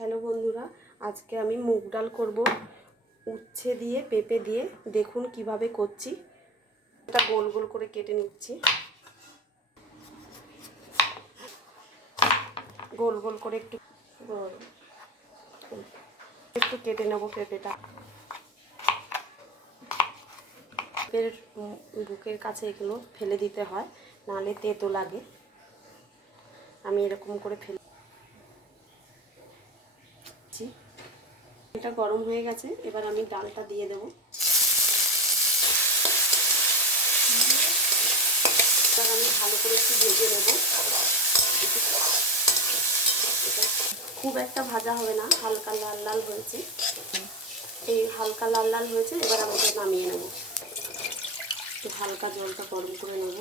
Hello বন্ধুরা, আজকে আমি মুগ ডাল করব উচ্ছে দিয়ে পেঁপে দিয়ে। দেখুন কিভাবে করছি। এটা গোল গোল করে কেটে নিচ্ছি, গোল গোল করে একটু একটু কেটে নেব পেঁপেটা। পেঁপের বুকের কাছে এগুলো ফেলে দিতে হয়, নাহলে তেতো লাগে। আমি এরকম করে ফেলেছি। এটা গরম হয়ে গেছে, এবার আমি ডালটা দিয়ে দেবো। আমি ভালো করে একটু ভেজে নেব। খুব একটা ভাজা হবে না, হালকা লাল লাল হয়েছে। এই হালকা লাল লাল হয়েছে, এবার আমি এটা নামিয়ে নেব। একটু হালকা জলটা গরম করে নেব।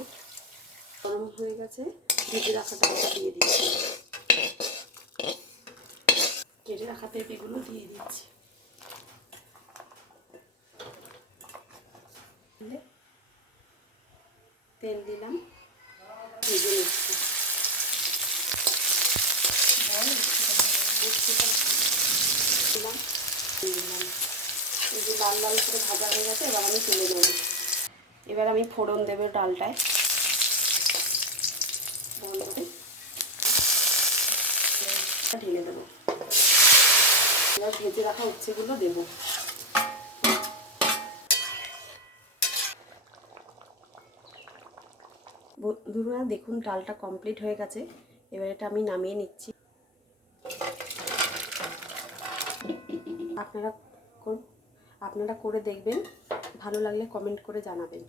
গরম হয়ে গেছে, ভেজে রাখা ডালটা দিয়ে দিচ্ছি। কেটে রাখা পেঁপেগুলো দিয়ে দিচ্ছি। তেল দিলাম, ভেজে নিচ্ছি। দিলাম দিলাম এই যে লাল লাল করে ভাজা হয়ে গেছে, এবার আমি তুলে নেব। এবার আমি ফোড়ন দেবো ডালটায়। ঢেলে দেবো। এবার ভেজে রাখা উচ্ছেগুলো দেবো। বন্ধুরা দেখুন, ডালটা কমপ্লিট হয়ে গেছে। এবার এটা আমি নামিয়ে নিচ্ছি। আপনারা করে দেখবেন, ভালো লাগলে কমেন্ট করে জানাবেন।